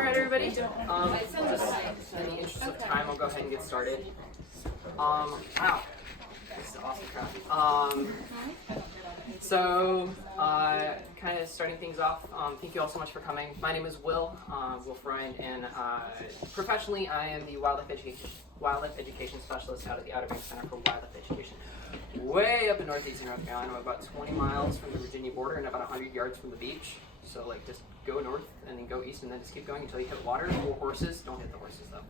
right, everybody. Just in the interest of time, I'll go ahead and get started. Wow, this is awesome crap. Kind of starting things off, thank you all so much for coming. My name is Will Freund, and professionally I am the wildlife education specialist out at the Outer Banks Center for Wildlife Education, way up in northeastern North Carolina, about 20 miles from the Virginia border and about 100 yards from the beach. So like just go north and then go east and then just keep going until you hit water or horses. Don't hit the horses though.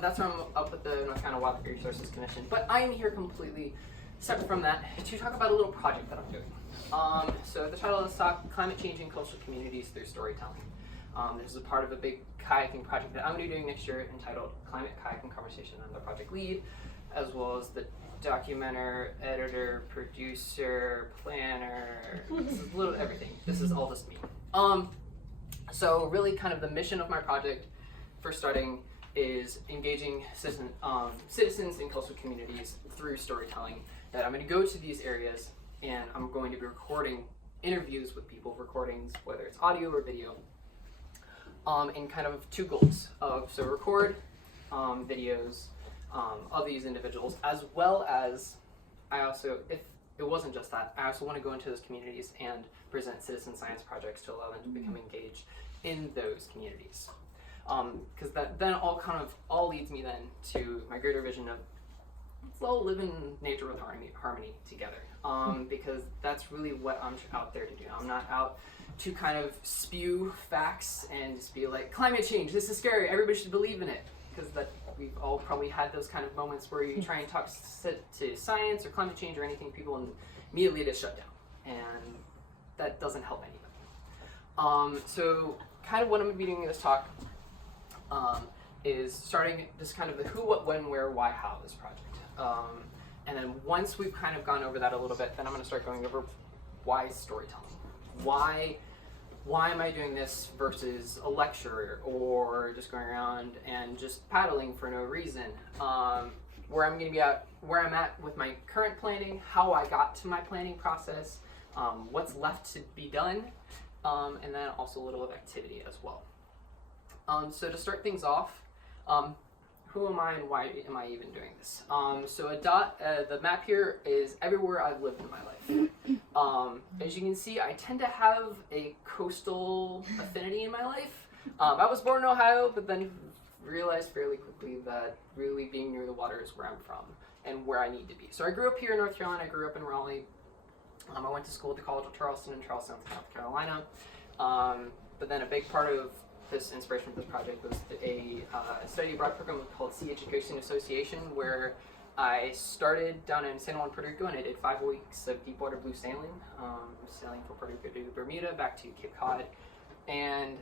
That's where I'm up with the North Carolina Wildlife Resources Commission. But I am here completely separate from that to talk about a little project that I'm doing. So the title of this talk, Climate Change in Coastal Communities Through Storytelling. This is a part of a big kayaking project that I'm going to be doing next year entitled Climate Kayaking Conversation. I'm the project lead, as well as the documenter, editor, producer, planner, this is a little everything. This is all just me. So really kind of the mission of my project for starting is engaging citizens in coastal communities through storytelling. That I'm going to go to these areas and I'm going to be recording interviews with people, recordings, whether it's audio or video, in kind of two goals. So record videos of these individuals, as well as I also, if it wasn't just that, I also want to go into those communities and present citizen science projects to allow them to become engaged in those communities. Because that then all leads me then to my greater vision of let's all live in nature with harmony together. Because that's really what I'm out there to do. I'm not out to kind of spew facts and just be like, climate change, this is scary, everybody should believe in it. Because that we've all probably had those kind of moments where you try and talk to science or climate change or anything, people and immediately just shut down. And that doesn't help anybody. So kind of what I'm going to be doing in this talk is starting just kind of the who, what, when, where, why, how this project. And then once we've kind of gone over that a little bit, then I'm going to start going over why storytelling. Why am I doing this versus a lecture or just going around and just paddling for no reason? Where I'm going to be at, where I'm at with my current planning, how I got to my planning process, what's left to be done, and then also a little of activity as well. So to start things off, who am I and why am I even doing this? So the map here is everywhere I've lived in my life. As you can see, I tend to have a coastal affinity in my life. I was born in Ohio, but then realized fairly quickly that really being near the water is where I'm from and where I need to be. So I grew up here in North Carolina. I grew up in Raleigh. I went to school at the College of Charleston in Charleston, South Carolina. But then a big part of this inspiration for this project was a study abroad program called Sea Education Association, where I started down in San Juan, Puerto Rico, and I did 5 weeks of deep water blue sailing, sailing from Puerto Rico to Bermuda, back to Cape Cod, and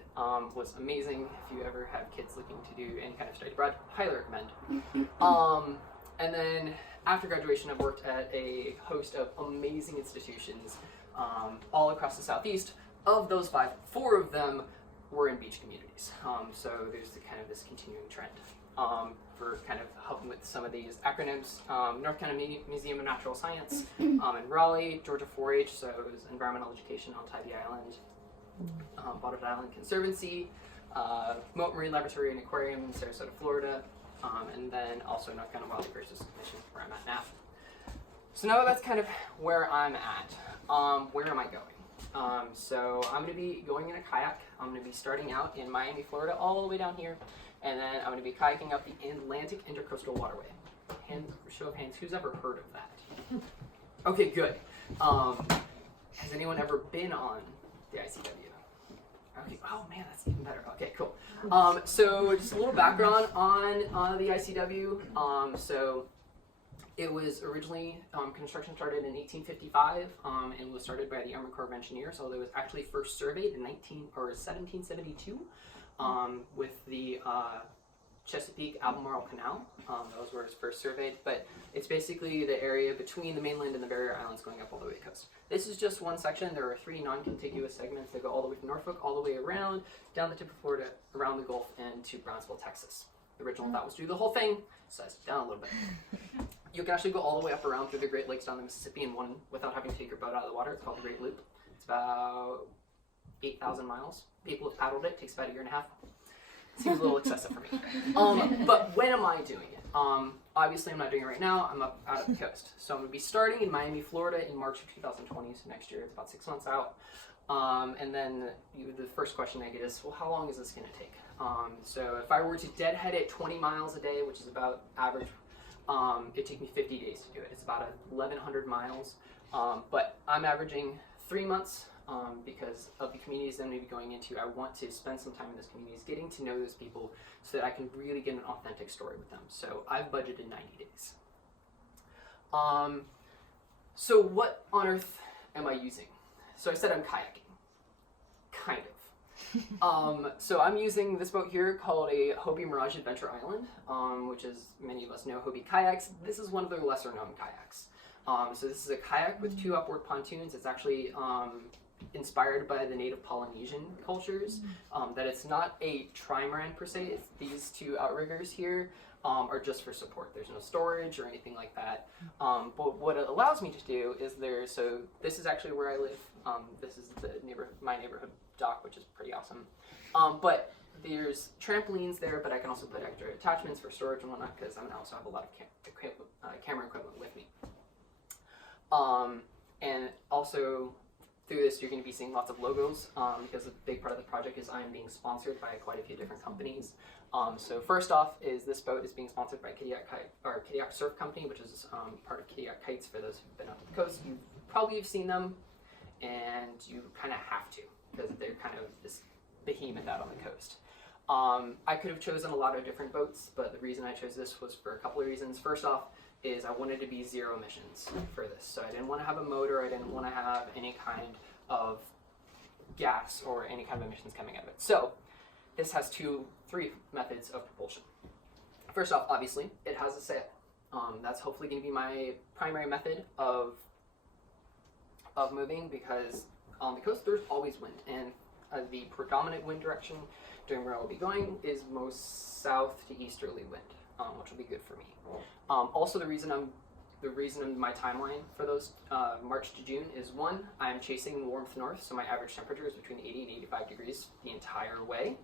was amazing. If you ever have kids looking to do any kind of study abroad, highly recommend. And then after graduation, I've worked at a host of amazing institutions all across the Southeast. Of those 5, 4 of them were in beach communities. So there's this continuing trend for kind of helping with some of these acronyms. North Carolina Museum of Natural Science in Raleigh, Georgia 4-H, so it was environmental education on Tybee Island, Bottom Island Conservancy, Moat Marine Laboratory and Aquarium in Sarasota, Florida, and then also North Carolina Wildlife Resources Commission, where I'm at now. So now that's kind of where I'm at. Where am I going? So I'm going to be going in a kayak. I'm going to be starting out in Miami, Florida, all the way down here, and then I'm going to be kayaking up the Atlantic Intercoastal Waterway. Show of hands, who's ever heard of that? Okay, good. Has anyone ever been on the ICW? Okay, oh man, that's even better. Okay, cool. So just a little background on the ICW. So it was originally, construction started in 1855 and was started by the Army Corps of Engineers, although it was actually first surveyed in 1772 with the Chesapeake Albemarle Canal. That was where it was first surveyed, but it's basically the area between the mainland and the barrier islands going up all the way to the coast. This is just one section. There are 3 non-contiguous segments that go all the way from Norfolk, all the way around, down the tip of Florida, around the Gulf, and to Brownsville, Texas. The original thought was to do the whole thing, sized it down a little bit. You can actually go all the way up around through the Great Lakes down the Mississippi in one without having to take your boat out of the water. It's called the Great Loop. It's about 8,000 miles. People have paddled it. Takes about a year and a half. Seems a little excessive for me. But when am I doing it? Obviously, I'm not doing it right now. I'm up out of the coast. So I'm going to be starting in Miami, Florida in March of 2020. So next year, it's about 6 months out. And then the first question I get is, well, how long is this going to take? So if I were to deadhead it 20 miles a day, which is about average, it'd take me 50 days to do it. It's about 1,100 miles. But I'm averaging 3 months. Because of the communities that I'm going to be going into, I want to spend some time in those communities, getting to know those people so that I can really get an authentic story with them. So I've budgeted 90 days. So what on earth am I using? So I said I'm kayaking. Kind of. So I'm using this boat here called a Hobie Mirage Adventure Island, which is, many of us know Hobie kayaks. This is one of their lesser known kayaks. So this is a kayak with 2 upward pontoons. It's actually inspired by the native Polynesian cultures, that it's not a trimaran per se. It's these 2 outriggers here are just for support. There's no storage or anything like that. But what it allows me to do is so this is actually where I live. This is my neighborhood dock, which is pretty awesome. But there's trampolines there, but I can also put extra attachments for storage and whatnot, because I also have a lot of camera equipment with me. And also, through this, you're going to be seeing lots of logos, because a big part of the project is I'm being sponsored by quite a few different companies. So first off is this boat is being sponsored by Kayak Surf Company, which is part of Kayak Kites. For those who've been up the coast, you probably have seen them, and you kind of have to, because they're kind of this behemoth out on the coast. I could have chosen a lot of different boats, but the reason I chose this was for a couple of reasons. First off is I wanted to be 0 emissions for this. So I didn't want to have a motor, I didn't want to have any kind of gas or any kind of emissions coming out of it. So this has 3 methods of propulsion. First off, obviously, it has a sail. That's hopefully going to be my primary method of moving, because on the coast there's always wind, and the predominant wind direction during where I'll be going is most south to easterly wind, which will be good for me. Also, the reason my timeline for those March to June is, 1, I'm chasing warmth north, so my average temperature is between 80 and 85 degrees the entire way,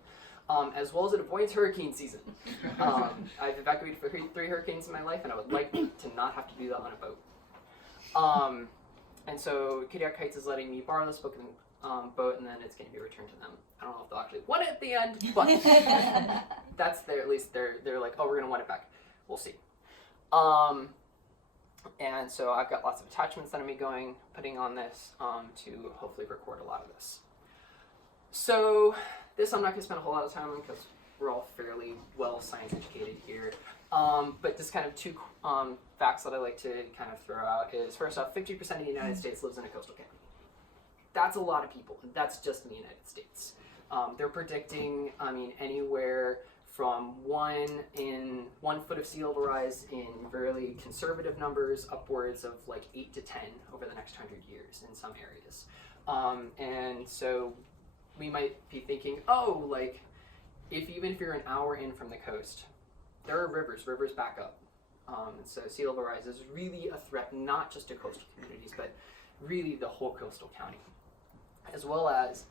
as well as it avoids hurricane season. I've evacuated for 3 hurricanes in my life, and I would like to not have to do that on a boat. And so Kayak Kites is letting me borrow this boat, and then it's going to be returned to them. I don't know if they'll actually want it at the end, but that's their, at least they're like, oh, we're going to want it back. We'll see. And so I've got lots of attachments that I'm putting on this to hopefully record a lot of this. So this I'm not going to spend a whole lot of time on, because we're all fairly well science educated here. But just kind of 2 facts that I like to kind of throw out is, first off, 50% of the United States lives in a coastal county. That's a lot of people, and that's just in the United States. They're predicting, anywhere from 1 foot of sea level rise in really conservative numbers, upwards of like 8 to 10 over the next 100 years in some areas. And so we might be thinking, oh, like, even if you're an hour in from the coast, there are rivers back up. And so sea level rise is really a threat, not just to coastal communities, but really the whole coastal county, as well as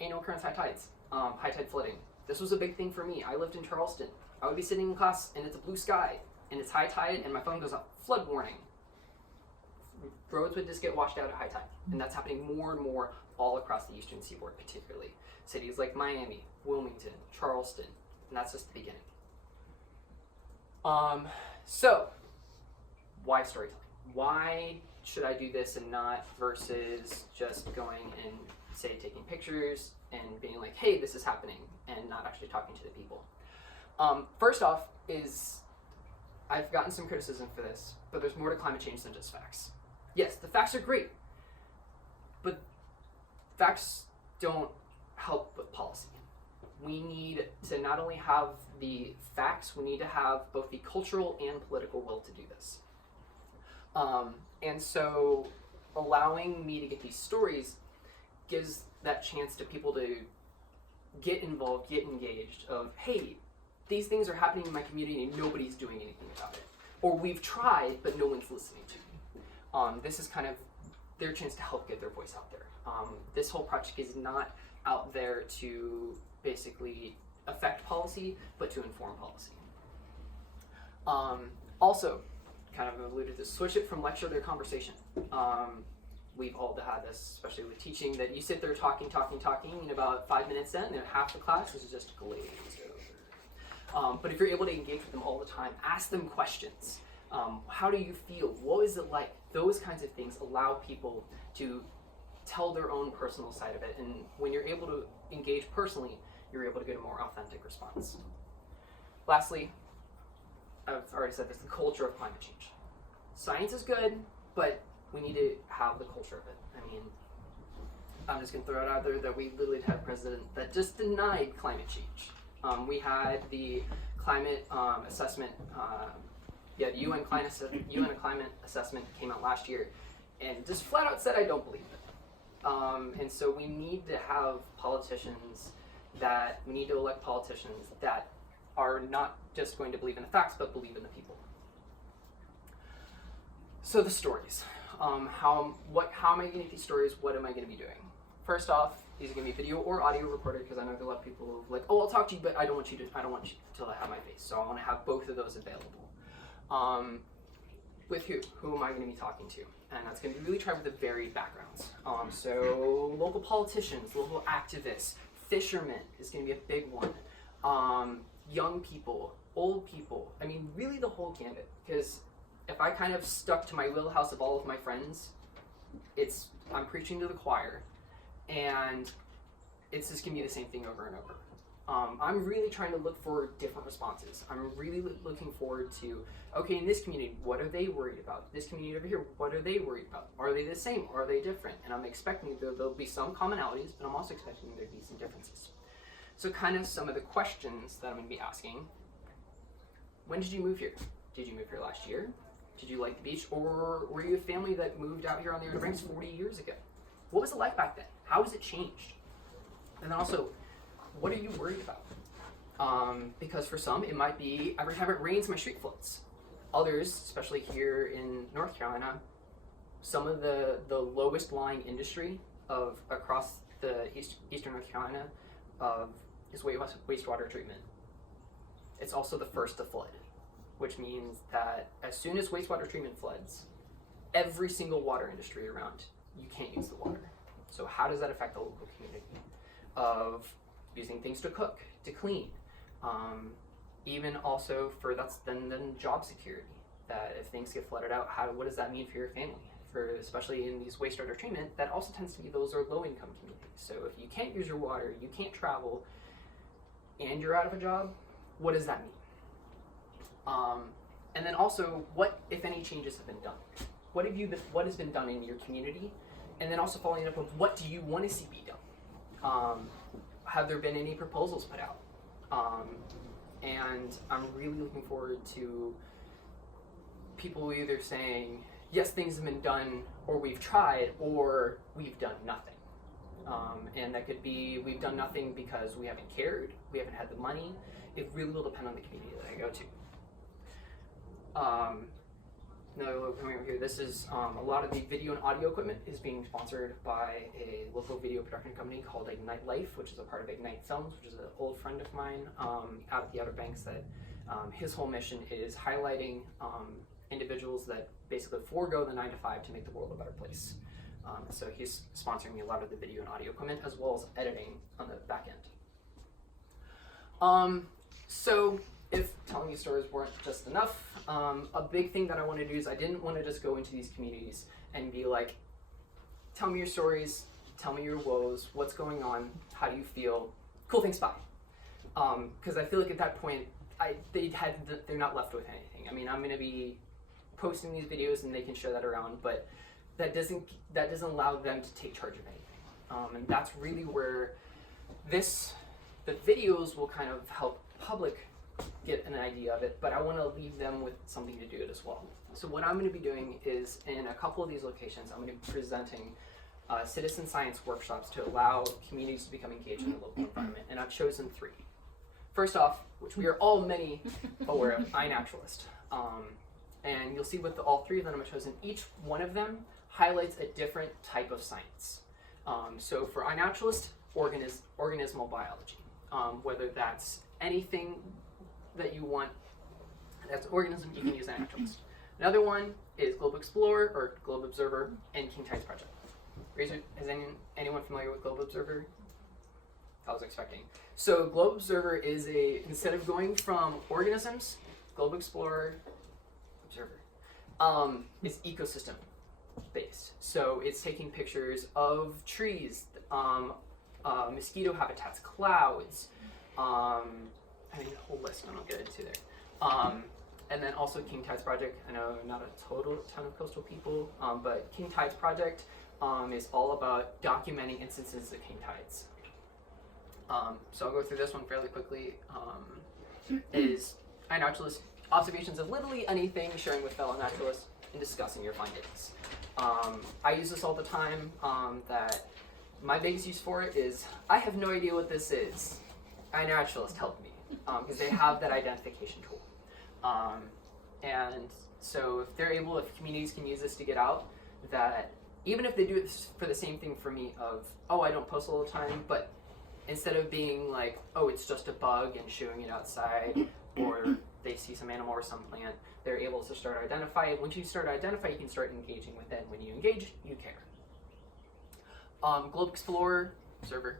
annual occurrence high tides, high tide flooding. This was a big thing for me. I lived in Charleston. I would be sitting in class and it's a blue sky and it's high tide and my phone goes up, flood warning. Roads would just get washed out at high tide, and that's happening more and more all across the eastern seaboard, particularly cities like Miami, Wilmington, Charleston, and that's just the beginning. So why storytelling? Why should I do this and not versus just going and, say, taking pictures and being like, hey, this is happening, and not actually talking to the people? First off is, I've gotten some criticism for this, but there's more to climate change than just facts. Yes, the facts are great, but facts don't help with policy. We need to not only have the facts, we need to have both the cultural and political will to do this. And so allowing me to get these stories gives that chance to people to get involved, get engaged of, hey, these things are happening in my community and nobody's doing anything about it. Or we've tried, but no one's listening to me. This is kind of their chance to help get their voice out there. This whole project is not out there to basically affect policy, but to inform policy. Also, kind of alluded to this, switch it from lecture to conversation. We've all had this, especially with teaching, that you sit there talking, and about 5 minutes in, and half the class is just glazed over. But if you're able to engage with them all the time, ask them questions. How do you feel? What is it like? Those kinds of things allow people to tell their own personal side of it. And when you're able to engage personally, you're able to get a more authentic response. Lastly, I've already said this, the culture of climate change. Science is good, but we need to have the culture of it. I mean, I'm just going to throw it out there that we literally had a president that just denied climate change. We had the climate assessment, the UN climate assessment came out last year, and just flat out said, I don't believe it. And so we need to have politicians we need to elect politicians that are not just going to believe in the facts, but believe in the people. So the stories. How am I going to get these stories? What am I going to be doing? First off, these are going to be video or audio recorded, because I know there are a lot of people who are like, oh, I'll talk to you, but I don't want you to have my face. So I want to have both of those available. With who? Who am I going to be talking to? And that's going to be really tried with the varied backgrounds. So local politicians, local activists, fishermen is going to be a big one. Young people, old people. I mean, really the whole gambit. Because if I kind of stuck to my wheelhouse of all of my friends, I'm preaching to the choir, and it's just going to be the same thing over and over. I'm really trying to look for different responses. I'm really looking forward to, okay, in this community, what are they worried about? This community over here, what are they worried about? Are they the same? Are they different? And I'm expecting there'll be some commonalities, but I'm also expecting there'll be some differences. So kind of some of the questions that I'm going to be asking. When did you move here? Did you move here last year? Did you like the beach? Or were you a family that moved out here on the Outer Banks 40 years ago? What was it like back then? How has it changed? And then also, what are you worried about? Because for some, it might be every time it rains, my street floods. Others, especially here in North Carolina, some of the lowest lying industry across the eastern North Carolina is wastewater treatment. It's also the first to flood, which means that as soon as wastewater treatment floods, every single water industry around, you can't use the water. So how does that affect the local community? Of using things to cook, to clean. Even also then job security. That if things get flooded out, what does that mean for your family? Especially in these wastewater treatment, that also tends to be those are low-income communities. So if you can't use your water, you can't travel, and you're out of a job, what does that mean? And then also, what, if any, changes have been done? What has been done in your community? And then also following up with, what do you want to see be done? Have there been any proposals put out? And I'm really looking forward to people either saying, yes, things have been done, or we've tried, or we've done nothing. And that could be, we've done nothing because we haven't cared, we haven't had the money. It really will depend on the community that I go to. Now, coming over here, this is a lot of the video and audio equipment is being sponsored by a local video production company called Ignite Life, which is a part of Ignite Films, which is an old friend of mine out at the Outer Banks that his whole mission is highlighting individuals that basically forego the 9-to-5 to make the world a better place. So he's sponsoring me a lot of the video and audio equipment as well as editing on the back end. So if telling you stories weren't just enough, a big thing that I want to do is I didn't want to just go into these communities and be like, tell me your stories, tell me your woes, what's going on, how do you feel, cool, thanks, bye. Because I feel like at that point, they're not left with anything. I mean, I'm going to be posting these videos and they can share that around, but that doesn't allow them to take charge of anything. And that's really where the videos will kind of help public get an idea of it, but I want to leave them with something to do it as well. So what I'm going to be doing is in a couple of these locations, I'm going to be presenting citizen science workshops to allow communities to become engaged in the local environment, and I've chosen 3. First off, which we are all many aware of, iNaturalist. And you'll see with all 3 of them I've chosen, each one of them highlights a different type of science. So for iNaturalist, organismal biology, whether that's anything that you want that's organism, you can use iNaturalist. Another one is Globe Explorer or Globe Observer and King Tides Project. Is anyone familiar with Globe Observer? I was expecting. So Globe Observer is instead of going from organisms, Globe Explorer, Observer, is ecosystem based. So it's taking pictures of trees, mosquito habitats, clouds, I mean a whole list and I'll get into there. And then also King Tides Project. I know not a total ton of coastal people, but King Tides Project is all about documenting instances of king tides. So I'll go through this one fairly quickly. Is iNaturalist observations of literally anything, sharing with fellow naturalists, and discussing your findings. I use this all the time. That my biggest use for it is I have no idea what this is. iNaturalist helped me because they have that identification tool. And so if they're able, if communities can use this to get out, that even if they do it for the same thing for me of, oh, I don't post all the time, but instead of being like, oh, it's just a bug and shooing it outside, or they see some animal or some plant, they're able to start identify it. Once you start to identify, you can start engaging with it. When you engage, you care. Globe Explorer, Observer.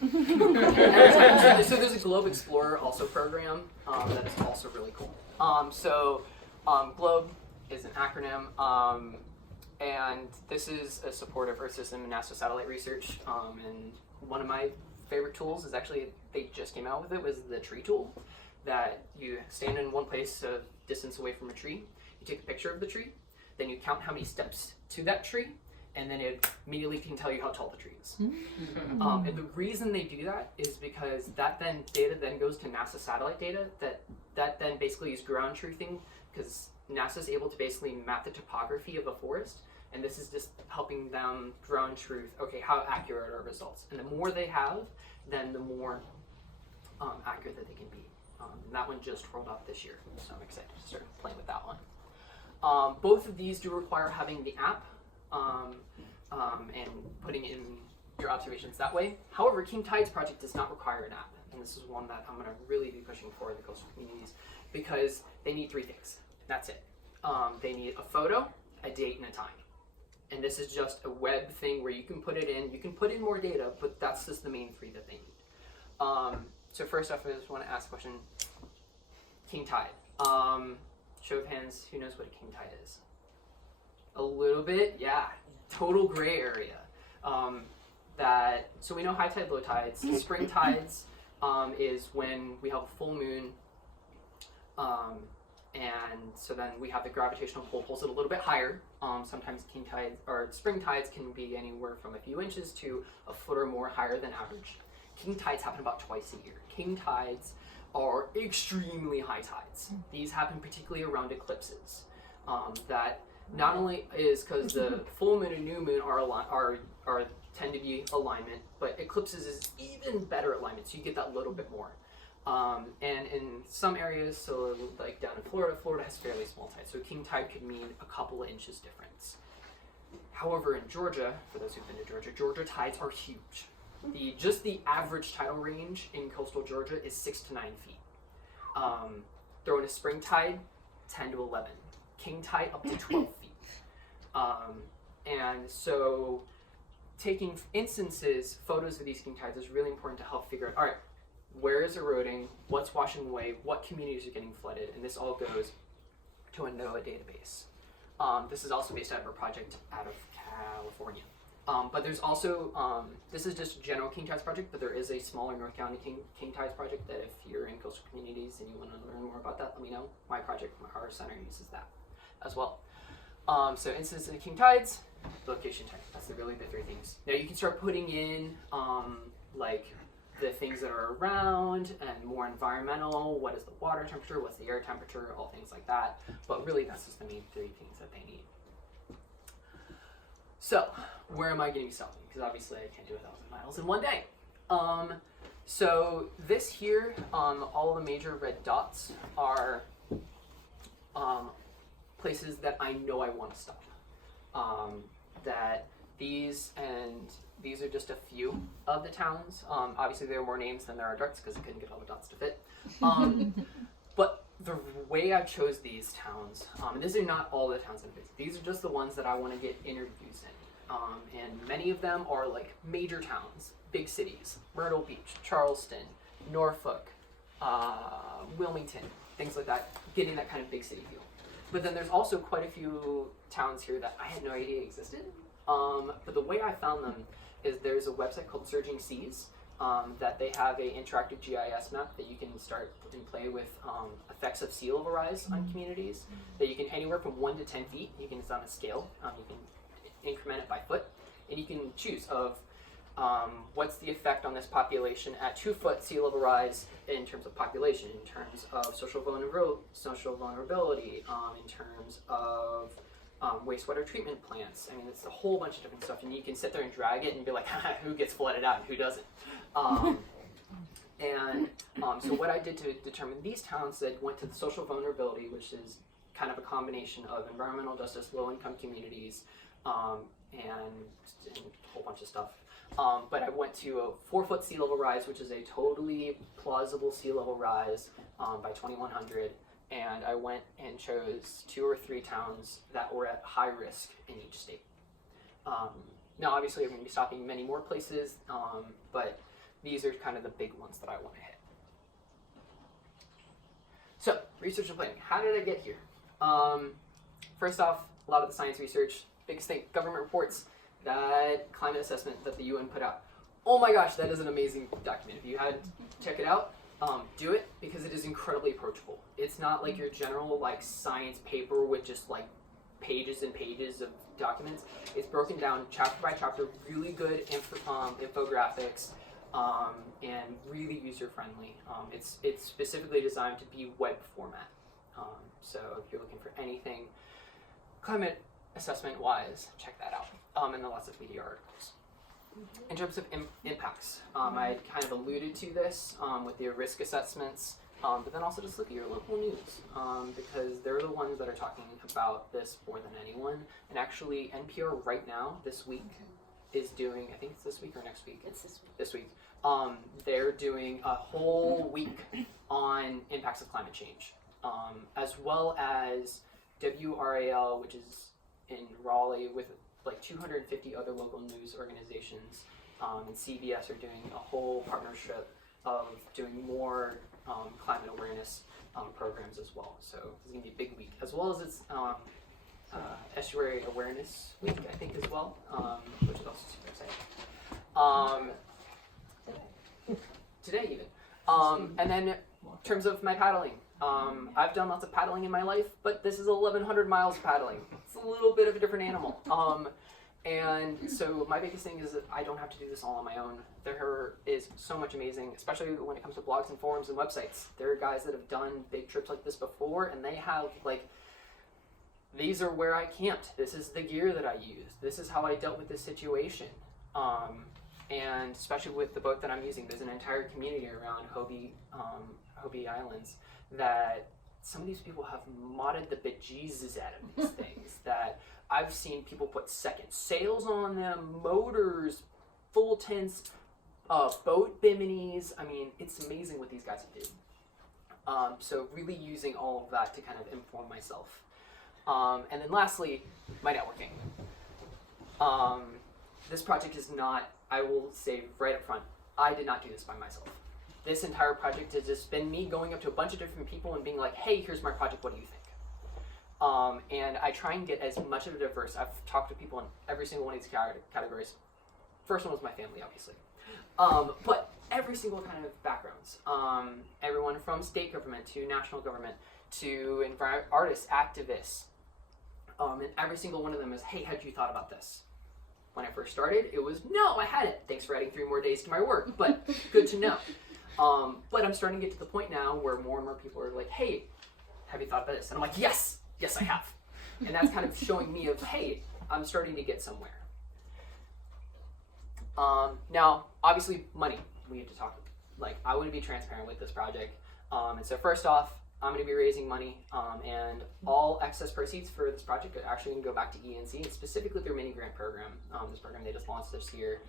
So there's a Globe Explorer also program that is also really cool. Globe is an acronym, and this is a support of Earth system and NASA satellite research. And one of my favorite tools is actually, they just came out with it, was the tree tool. That you stand in one place, a distance away from a tree, you take a picture of the tree, then you count how many steps to that tree, and then it immediately can tell you how tall the tree is. And the reason they do that is because that data then goes to NASA satellite data that then basically is ground truthing, because NASA is able to basically map the topography of a forest, and this is just helping them ground truth, okay, how accurate are results? And the more they have, then the more accurate that they can be. And that one just rolled out this year, so I'm excited to start playing with that one. Both of these do require having the app, and putting in your observations that way. However, King Tides Project does not require an app, and this is one that I'm going to really be pushing for the coastal communities, because they need 3 things. That's it. They need a photo, a date, and a time. And this is just a web thing where you can put it in. You can put in more data, but that's just the main 3 that they need. So first off, I just want to ask a question. King Tide. Show of hands, who knows what a king tide is? A little bit, yeah. Total gray area. So we know high tide, low tides. Spring tides is when we have a full moon, and so then we have the gravitational pull pulls it a little bit higher. Sometimes king tides or spring tides can be anywhere from a few inches to a foot or more higher than average. King tides happen about twice a year. King tides are extremely high tides. These happen particularly around eclipses. That not only is because the full moon and new moon are tend to be alignment, but eclipses is even better alignment, so you get that little bit more. And in some areas, so like down in Florida has fairly small tides, so king tide could mean a couple of inches difference. However, in Georgia, for those who've been to Georgia tides are huge. Just the average tidal range in coastal Georgia is 6 to 9 feet. Throw in a spring tide, 10 to 11. King tide up to 12 feet. And so taking instances, photos of these king tides is really important to help figure out, all right, where is eroding, what's washing away, what communities are getting flooded, and this all goes to a NOAA database. This is also based out of a project out of California. But there's also, this is just a general King Tides project, but there is a smaller North County King Tides project that if you're in coastal communities and you want to learn more about that, let me know. My project, our center uses that as well. So instances of King Tides, location type, that's really the 3 things. Now you can start putting in like the things that are around and more environmental, what is the water temperature, what's the air temperature, all things like that. But really that's just the main 3 things that they need. So, where am I going to be stopping? Because obviously I can't do 1,000 miles in one day. So this here, all the major red dots are places that I know I want to stop. that these are just a few of the towns. Obviously, there are more names than there are dots because I couldn't get all the dots to fit. But the way I chose these towns, and these are not all the towns I'm visiting. These are just the ones that I want to get interviews in. And many of them are like major towns, big cities: Myrtle Beach, Charleston, Norfolk, Wilmington, things like that, getting that kind of big city feel. But then there's also quite a few towns here that I had no idea existed. But the way I found them is there's a website called Surging Seas that they have a interactive GIS map that you can start and play with effects of sea level rise on communities. That you can anywhere from 1 to 10 feet. You can, it's on a scale. You can increment it by foot, and you can choose of what's the effect on this population at 2 foot sea level rise in terms of population, in terms of social vulnerability, in terms of wastewater treatment plants. I mean, it's a whole bunch of different stuff, and you can sit there and drag it and be like, who gets flooded out and who doesn't. So what I did to determine these towns, I went to the social vulnerability, which is kind of a combination of environmental justice, low-income communities, and a whole bunch of stuff. But I went to a 4 foot sea level rise, which is a totally plausible sea level rise by 2100. And I went and chose 2 or 3 towns that were at high risk in each state. Now, obviously, I'm going to be stopping many more places, but these are kind of the big ones that I want to hit. So, research and planning. How did I get here? First off, a lot of the science research. Biggest thing, government reports. That climate assessment that the UN put out. Oh my gosh, that is an amazing document. If you hadn't, check it out. Do it, because it is incredibly approachable. It's not like your general like science paper with just like pages and pages of documents. It's broken down chapter by chapter, really good infographics, and really user friendly. It's specifically designed to be web format. So if you're looking for anything climate assessment wise, check that out. And then lots of media articles. In terms of impacts, I kind of alluded to this with the risk assessments, but then also just look at your local news, because they're the ones that are talking about this more than anyone. And actually, NPR right now, this week, is doing, I think it's this week or next week? It's this week. This week. They're doing a whole week on impacts of climate change, as well as WRAL, which is in Raleigh, with like 250 other local news organizations, and CBS are doing a whole partnership of doing more climate awareness programs as well. So it's going to be a big week, as well as it's Estuary Awareness Week, I think, as well, which is also super exciting. Today even. And then in terms of my paddling, I've done lots of paddling in my life, but this is 1,100 miles of paddling. It's a little bit of a different animal. And so my biggest thing is that I don't have to do this all on my own. There is so much amazing, especially when it comes to blogs and forums and websites. There are guys that have done big trips like this before, and they have like, these are where I camped. This is the gear that I used. This is how I dealt with this situation. And especially with the boat that I'm using, there's an entire community around Hobie Islands that some of these people have modded the bejesus out of these things. That I've seen people put second sails on them, motors, full tents, boat biminis. I mean, it's amazing what these guys do. So really using all of that to kind of inform myself. And then lastly, my networking. This project is not, I will say right up front, I did not do this by myself. This entire project has just been me going up to a bunch of different people and being like, hey, here's my project, what do you think? And I try and get as much of a diverse. I've talked to people in every single one of these categories. First one was my family, obviously. But every single kind of backgrounds. Everyone from state government to national government to artists, activists. And every single one of them is, hey, had you thought about this? When I first started, it was, no, I hadn't. Thanks for adding 3 more days to my work, but good to know. But I'm starting to get to the point now where more and more people are like, hey, have you thought about this? And I'm like, yes, I have. And that's kind of showing me of, hey, I'm starting to get somewhere. Now, obviously, money. We have to talk, like, I want to be transparent with this project. And so first off, I'm going to be raising money, and all excess proceeds for this project are actually going to go back to EENC, specifically their mini grant program. This program they just launched this year,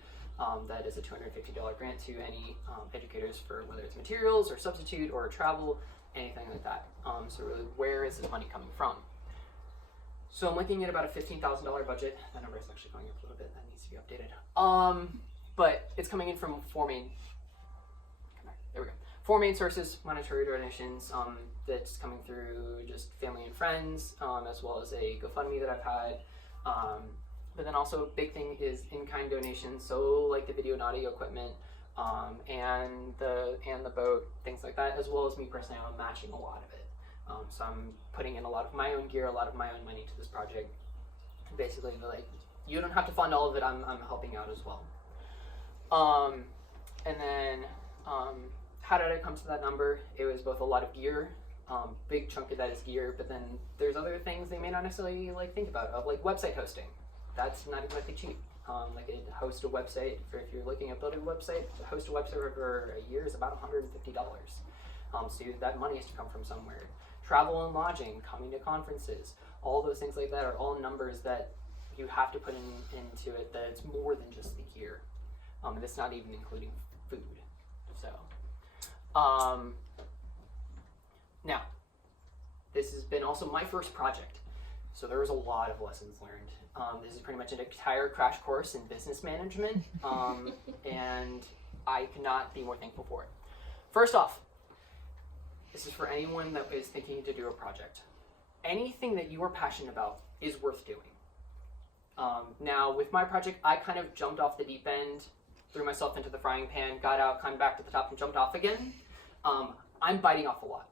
that is a $250 grant to any educators for whether it's materials or substitute or travel, anything like that. So really, where is this money coming from? So I'm looking at about a $15,000 budget. That number is actually going up a little bit. That needs to be updated. But it's coming in from four main sources: monetary donations, that's coming through just family and friends, as well as a GoFundMe that I've had. But then also a big thing is in-kind donations, so like the video and audio equipment, and the boat, things like that, as well as me personally, I'm matching a lot of it. So I'm putting in a lot of my own gear, a lot of my own money to this project. Basically, like, you don't have to fund all of it, I'm helping out as well. And then, how did I come to that number? It was both a lot of gear, big chunk of that is gear, but then there's other things they may not necessarily like think about, of like website hosting. That's not exactly cheap. Like a host a website, if you're looking at building a website, to host a website for a year is about $150. So that money has to come from somewhere. Travel and lodging, coming to conferences, all those things like that are all numbers that you have to put into it, that it's more than just the gear. And it's not even including food. So, now, this has been also my first project. So there was a lot of lessons learned. This is pretty much an entire crash course in business management, and I cannot be more thankful for it. First off, this is for anyone that is thinking to do a project. Anything that you are passionate about is worth doing. Now, with my project, I kind of jumped off the deep end, threw myself into the frying pan, got out, climbed back to the top, and jumped off again. I'm biting off a lot.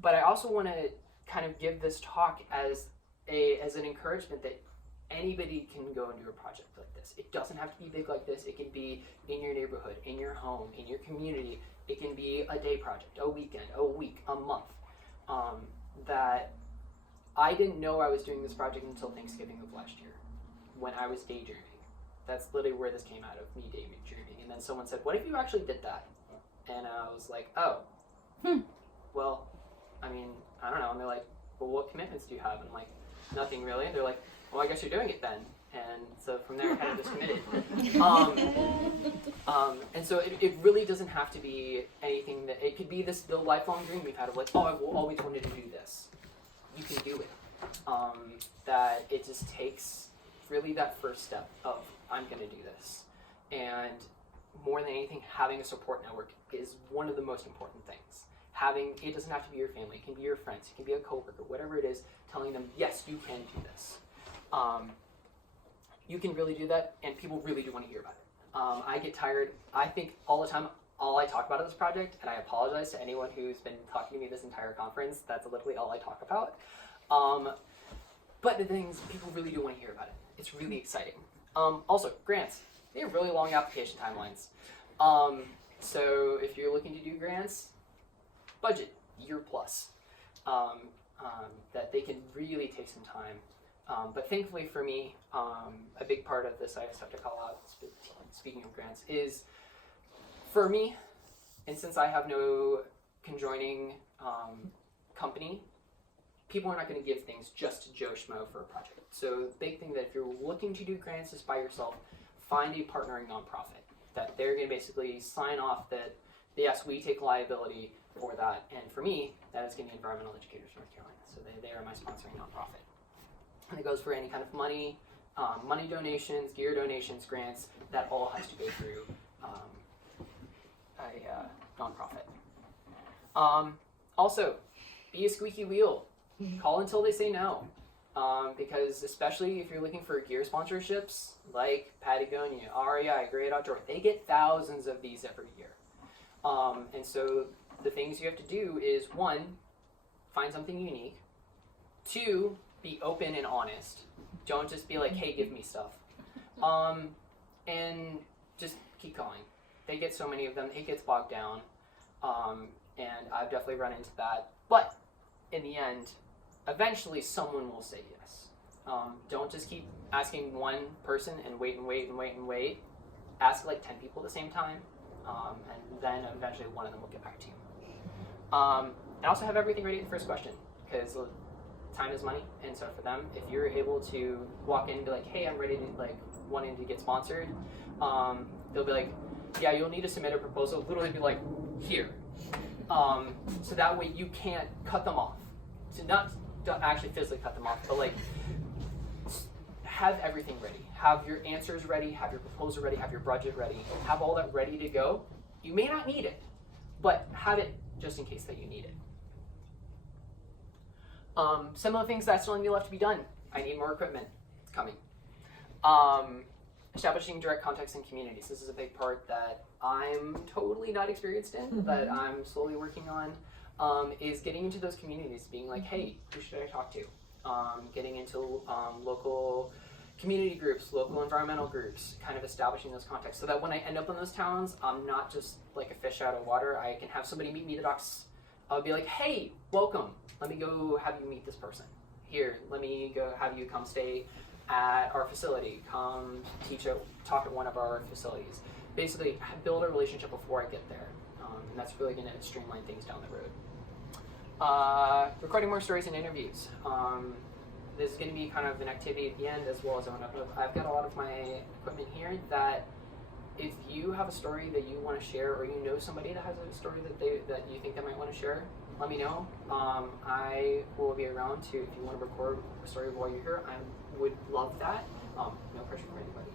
But I also want to kind of give this talk as an encouragement that anybody can go and do a project like this. It doesn't have to be big like this. It can be in your neighborhood, in your home, in your community. It can be a day project, a weekend, a week, a month. That I didn't know I was doing this project until Thanksgiving of last year, when I was daydreaming. That's literally where this came out of, me daydreaming. And then someone said, what if you actually did that? And I was like, oh, well, I mean, I don't know. And they're like, well, what commitments do you have? And I'm like, nothing really. And they're like, well, I guess you're doing it then. And so from there, I kind of just committed. And so it really doesn't have to be anything that, it could be the lifelong dream we've had of like, oh, I've always wanted to do this. You can do it. That it just takes really that first step of, I'm going to do this. And more than anything, having a support network is one of the most important things. It doesn't have to be your family, it can be your friends, it can be a coworker, whatever it is, telling them, yes, you can do this. You can really do that, and people really do want to hear about it. I get tired, I think all the time, all I talk about is this project, and I apologize to anyone who's been talking to me this entire conference, that's literally all I talk about. But the thing is, people really do want to hear about it. It's really exciting. Also, grants. They have really long application timelines. So if you're looking to do grants, budget, year plus. That they can really take some time. But thankfully for me, a big part of this I just have to call out, speaking of grants, is for me, and since I have no conjoining company, people are not going to give things just to Joe Schmo for a project. So the big thing that if you're looking to do grants just by yourself, find a partnering nonprofit that they're going to basically sign off that, yes, we take liability for that. And for me, that is going to be Environmental Educators North Carolina. So they are my sponsoring nonprofit. And it goes for any kind of money donations, gear donations, grants, that all has to go through a nonprofit. Also, be a squeaky wheel. Call until they say no. Because especially if you're looking for gear sponsorships, like Patagonia, REI, Great Outdoor, they get thousands of these every year. And so the things you have to do is, one, find something unique. Two, be open and honest. Don't just be like, hey, give me stuff. And just keep going. They get so many of them, it gets bogged down. And I've definitely run into that. But in the end, eventually someone will say yes. Don't just keep asking one person and wait and wait and wait and wait. Ask like 10 people at the same time, and then eventually one of them will get back to you. And also have everything ready the first question, because time is money, and so for them, if you're able to walk in and be like, hey, I'm ready to, like, wanting to get sponsored, they'll be like, yeah, you'll need to submit a proposal, literally be like, here. So that way you can't cut them off. So not actually physically cut them off, but like, have everything ready. Have your answers ready, have your proposal ready, have your budget ready, have all that ready to go. You may not need it, but have it just in case that you need it. Some of the things that still need left to be done. I need more equipment. It's coming. Establishing direct contacts in communities. This is a big part that I'm totally not experienced in, but I'm slowly working on, is getting into those communities, being like, hey, who should I talk to? Getting into local community groups, local environmental groups, kind of establishing those contacts so that when I end up in those towns, I'm not just like a fish out of water. I can have somebody meet me at the docks. I'll be like, hey, welcome. Let me go have you meet this person. Here, let me go have you come stay at our facility. Come talk at one of our facilities. Basically, build a relationship before I get there. And that's really going to streamline things down the road. Recording more stories and interviews. This is going to be kind of an activity at the end, as well as I've got a lot of my equipment here that if you have a story that you want to share, or you know somebody that has a story that you think they might want to share, let me know. I will be around to, if you want to record a story while you're here, I would love that. No pressure for anybody.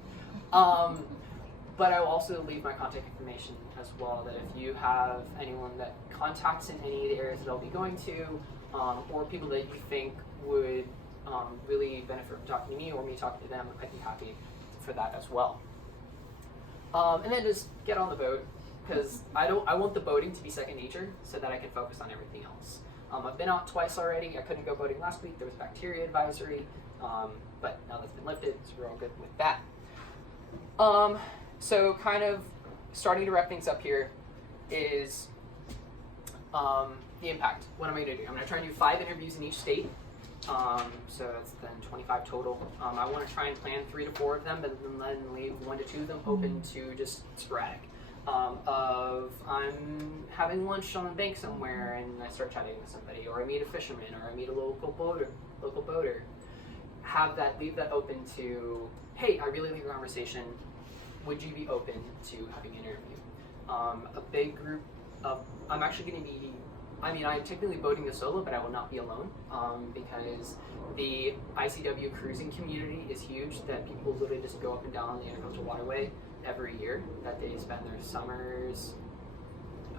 But I will also leave my contact information as well, that if you have anyone that contacts in any of the areas that I'll be going to, or people that you think would really benefit from talking to me or me talking to them, I'd be happy for that as well. And then just get on the boat, because I want the boating to be second nature so that I can focus on everything else. I've been out twice already. I couldn't go boating last week. There was bacteria advisory, but now that's been lifted, so we're all good with that. So kind of starting to wrap things up here is the impact. What am I going to do? I'm going to try and do 5 interviews in each state. So that's then 25 total. I want to try and plan 3 to 4 of them, but then leave 1 to 2 of them open to just sporadic. I'm having lunch on a bank somewhere and I start chatting with somebody, or I meet a fisherman, or I meet a local boater. Leave that open to, hey, I really like your conversation. Would you be open to having an interview? A big group of, I'm actually going to be, I'm technically boating the solo, but I will not be alone, because the ICW cruising community is huge, that people literally just go up and down the Intercoastal Waterway every year, that they spend their summers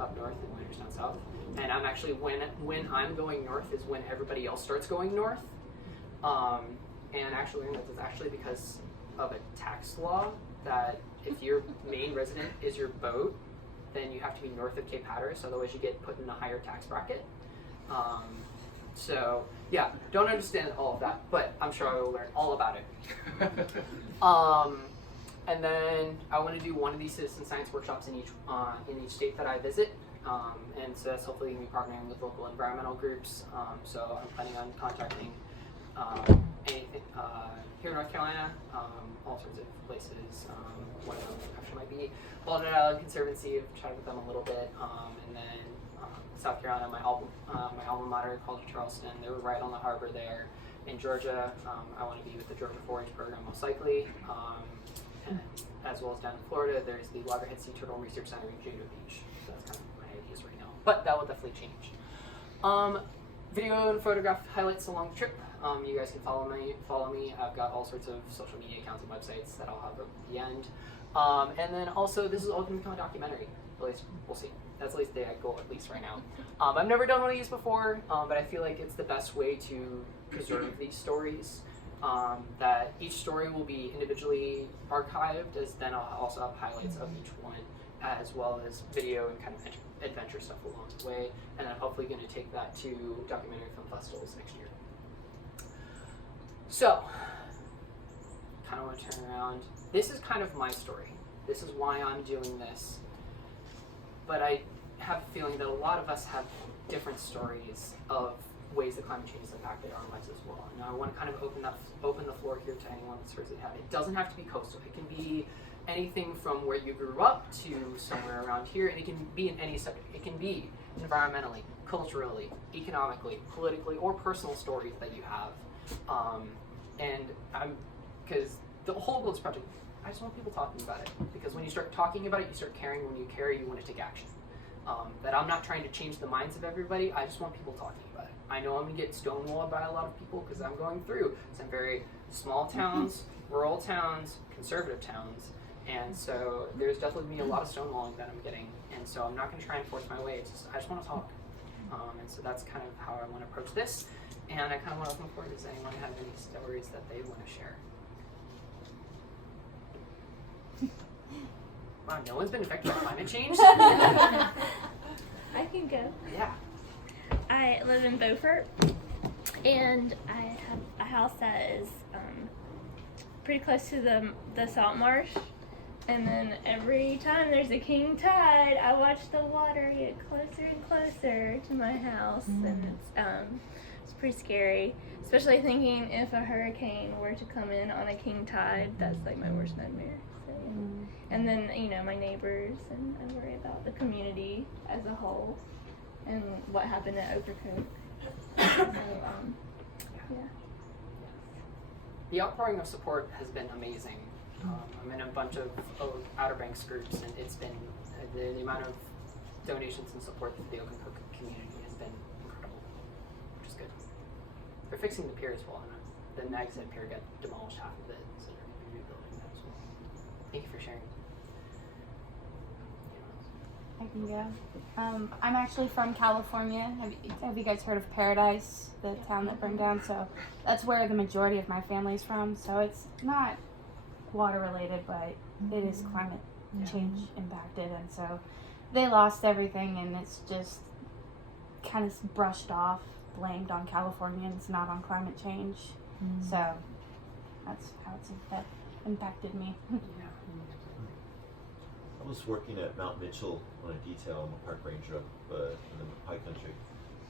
up north and winters down south. And I'm actually, when I'm going north is when everybody else starts going north. And actually that's actually because of a tax law, that if your main resident is your boat, then you have to be north of Cape Hatteras, otherwise you get put in a higher tax bracket. So yeah, don't understand all of that, but I'm sure I will learn all about it. And then I want to do 1 of these citizen science workshops in each state that I visit. And so that's hopefully going to be partnering with local environmental groups. So I'm planning on contacting anything here in North Carolina, all sorts of places. One of them actually might be Walnut Island Conservancy. I've chatted with them a little bit. And then South Carolina, my alma mater, College of Charleston. They were right on the harbor there. In Georgia, I want to be with the Georgia 4-H program most likely. And as well as down in Florida, there's the Loggerhead Sea Turtle Research Center in Jado Beach. So that's kind of my ideas right now. But that will definitely change. Video and photograph highlights along the trip. You guys can follow me. I've got all sorts of social media accounts and websites that I'll have at the end. And then also, this is all going to become a documentary. At least, we'll see. That's at least the goal, at least right now. I've never done one of these before, but I feel like it's the best way to preserve these stories. That each story will be individually archived, as then I'll also have highlights of each one, as well as video and kind of adventure stuff along the way. And I'm hopefully going to take that to documentary film festivals next year. So, kind of want to turn around. This is kind of my story. This is why I'm doing this. But I have a feeling that a lot of us have different stories of ways that climate change has impacted our lives as well. And I want to kind of open the floor here to anyone that's heard it. It doesn't have to be coastal. It can be anything from where you grew up to somewhere around here, and it can be in any subject. It can be environmentally, culturally, economically, politically, or personal stories that you have. Because the whole Goals Project, I just want people talking about it. Because when you start talking about it, you start caring. When you care, you want to take action. That I'm not trying to change the minds of everybody. I just want people talking about it. I know I'm going to get stonewalled by a lot of people because I'm going through some very small towns, rural towns, conservative towns. And so there's definitely going to be a lot of stonewalling that I'm getting. And so I'm not going to try and force my way. I just want to talk. And so that's kind of how I want to approach this. And I kind of want to open the floor. Does anyone have any stories that they want to share? Wow, no one's been affected by climate change? I can go. Yeah. I live in Beaufort, and I have a house that is pretty close to the salt marsh. And then every time there's a king tide, I watch the water get closer and closer to my house, and it's pretty scary. Especially thinking if a hurricane were to come in on a king tide, that's like my worst nightmare. So, yeah. And then my neighbors, and I worry about the community as a whole, and what happened at Overcook. So, yeah. The outpouring of support has been amazing. I'm in a bunch of Outer Banks groups, and it's been the amount of donations and support for the Overcook community has been incredible, which is good. They're fixing the pier as well. The Nags Head Pier got demolished half of it, so they're going to be rebuilding that as well. Thank you for sharing. I can go. I'm actually from California. Have you guys heard of Paradise, the town that burned down? So that's where the majority of my family's from. So it's not water related, but it is climate change impacted, and so they lost everything, and it's just kind of brushed off, blamed on Californians, not on climate change. So that's how it's impacted me. I was working at Mount Mitchell on a detail. I'm a park ranger up in the high country,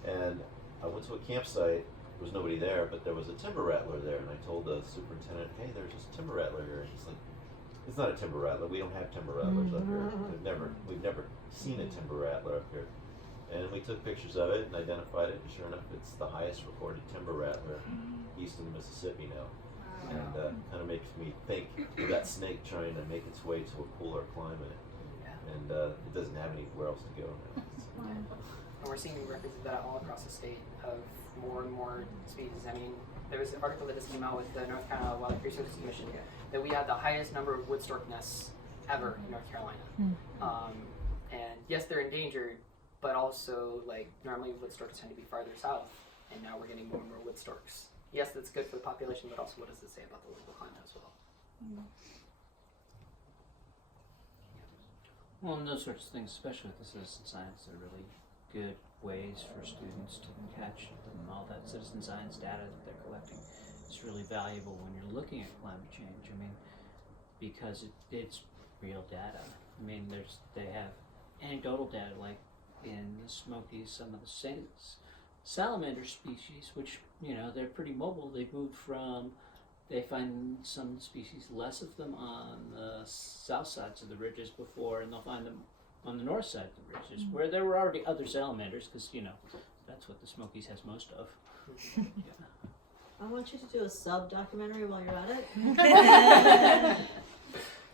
and I went to a campsite. There was nobody there, but there was a timber rattler there, and I told the superintendent, "Hey, there's this timber rattler here." And he's like, "It's not a timber rattler. We don't have timber rattlers up here. We've never seen a timber rattler up here." And we took pictures of it and identified it, and sure enough, it's the highest recorded timber rattler east of the Mississippi now. And kind of makes me think of that snake trying to make its way to a cooler climate, and it doesn't have anywhere else to go now. And we're seeing records of that all across the state of more and more species. I mean, there was an article that just came out with the North Carolina Wildlife Resources Commission that we had the highest number of wood stork nests ever in North Carolina. And yes, they're endangered, but also like normally wood storks tend to be farther south, and now we're getting more and more wood storks. Yes, that's good for the population, but also what does it say about the local climate as well? Well, and those sorts of things, especially with the citizen science, are really good ways for students to catch all that citizen science data that they're collecting. It's really valuable when you're looking at climate change. I mean, because it's real data. I mean, they have anecdotal data, like in the Smokies, some of the salamander species, which, they're pretty mobile. They find some species, less of them on the south sides of the ridges before, and they'll find them on the north side of the ridges, where there were already other salamanders, because, that's what the Smokies has most of. I want you to do a sub-documentary while you're at it.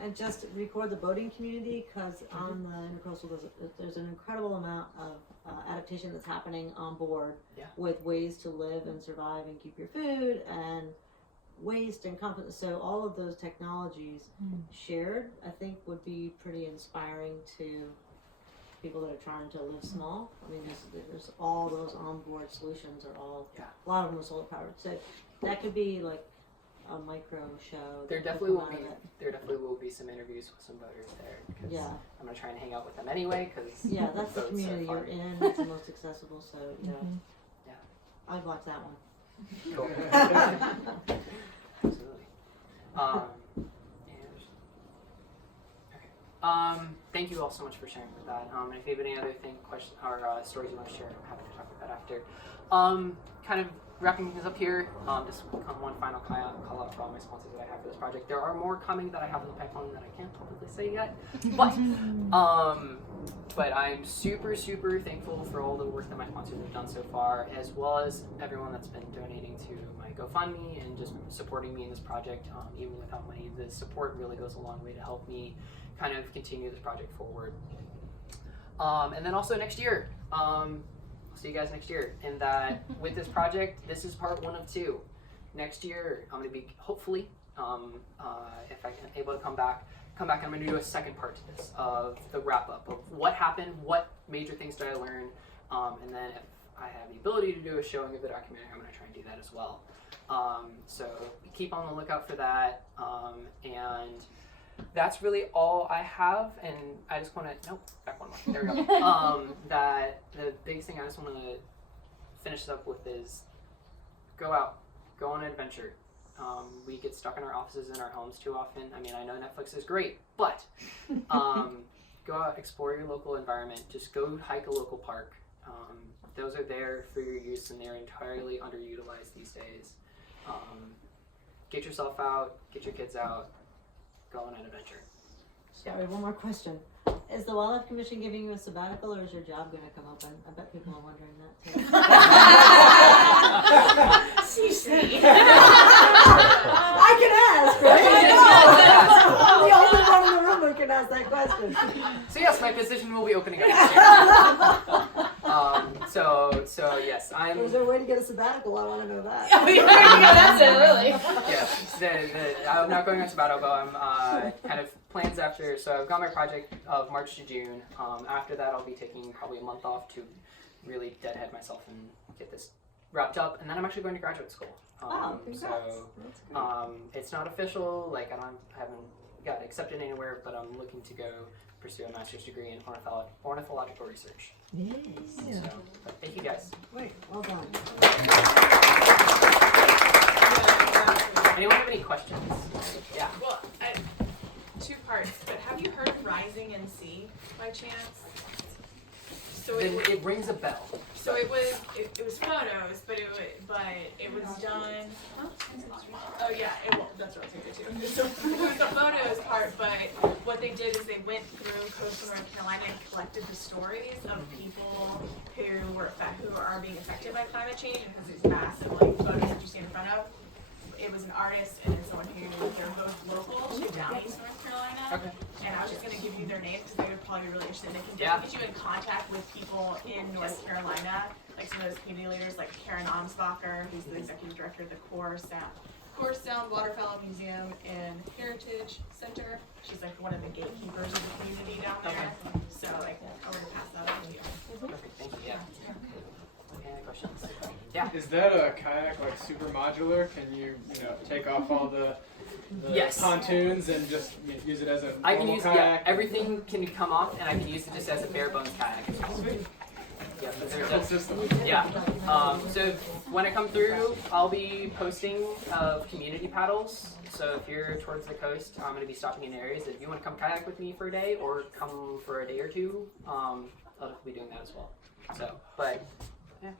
And just record the boating community, because on the Intercoastal there's an incredible amount of adaptation that's happening on board with ways to live and survive and keep your food and waste and competence. So all of those technologies shared, I think, would be pretty inspiring to people that are trying to live small. I mean, there's all those onboard solutions are all, a lot of them are solar powered. So that could be like a micro show. There definitely will be some interviews with some voters there. Because I'm gonna try and hang out with them anyway. Because that's the community you're in. It's the most accessible. So I'd watch that one. Cool. Absolutely. Okay. Thank you all so much for sharing with that. And if you have any other questions or stories you want to share, I'm happy to talk about that after. Kind of wrapping things up here, just one final call out to all my sponsors that I have for this project. There are more coming that I have in the pipeline that I can't publicly say yet, but I'm super thankful for all the work that my sponsors have done so far, as well as everyone that's been donating to my GoFundMe and just supporting me in this project. Even without money, the support really goes a long way to help me kind of continue this project forward. And then also next year, I'll see you guys next year. And that with this project, this is part 1 of 2. Next year, I'm going to be hopefully, if I'm able to come back, I'm going to do a second part to this of the wrap up of what happened, what major things did I learn, and then if I have the ability to do a showing of the documentary, I'm going to try and do that as well. So keep on the lookout for that, and that's really all I have. And I just want to back one more. There we go. That the biggest thing I just want to finish up with is go out, go on an adventure. We get stuck in our offices and our homes too often. I mean, I know Netflix is great, but go out, explore your local environment. Just go hike a local park. Those are there for your use, and they're entirely underutilized these days. Get yourself out, get your kids out, go on an adventure. Sorry, one more question. Is the Wildlife Commission giving you a sabbatical, or is your job going to come open? I bet people are wondering that too. I can ask, right? I'm the only one in the room who can ask that question. So yes, my position will be opening up. So yes, I'm. Is there a way to get a sabbatical? I want to know that. That's it, really. Yes, I'm not going on sabbatical. I'm kind of plans after. So I've got my project of March to June. After that, I'll be taking probably a month off to really deadhead myself and get this wrapped up, and then I'm actually going to graduate school. Wow, congrats. So it's not official. Like I haven't got accepted anywhere, but I'm looking to go pursue a master's degree in ornithological research. Yes. So, but thank you guys. Wait, well done. Anyone have any questions? Yeah. Well, 2 parts, but have you heard of Rising in Sea by chance? So It rings a bell. So it was photos, but it was done. Oh yeah, that's what I was going to do. So it was the photos part, but what they did is they went through coastal North Carolina and collected the stories of people who are being affected by climate change, and has these massive photos that you see in front of. It was an artist and then someone who they're both local to down East North Carolina. Okay. And I was just going to give you their names because they would probably be really interested. They can definitely get you in contact with people in North Carolina, like some of those community leaders, like Karen Amsbacher, who's the executive director of the Core Sound Waterfowl Museum and Heritage Center. She's like one of the gatekeepers of the community down there. Okay. So like, I'm going to pass that on to you. Perfect. Thank you. Yeah. Any questions? Yeah. Is that a kayak like super modular? Can you take off all the Yes. pontoons and just use it as a I can normal use kayak? everything can come off, and I can use it just as a bare bones kayak. Yeah, Cool system. yeah. So when I come through, I'll be posting community paddles. So if you're towards the coast, I'm going to be stopping in areas. If you want to come kayak with me for a day or come for a day or two, I'll be doing that as well. So, but yeah.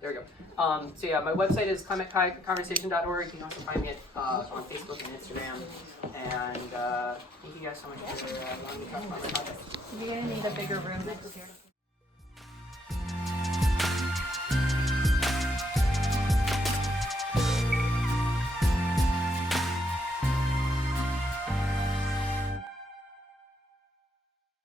There we go. So yeah, my website is climatekayakconversation.org. You can also find me on Facebook and Instagram. And thank you guys so much for allowing me to talk about my project. You're gonna need a bigger room next year.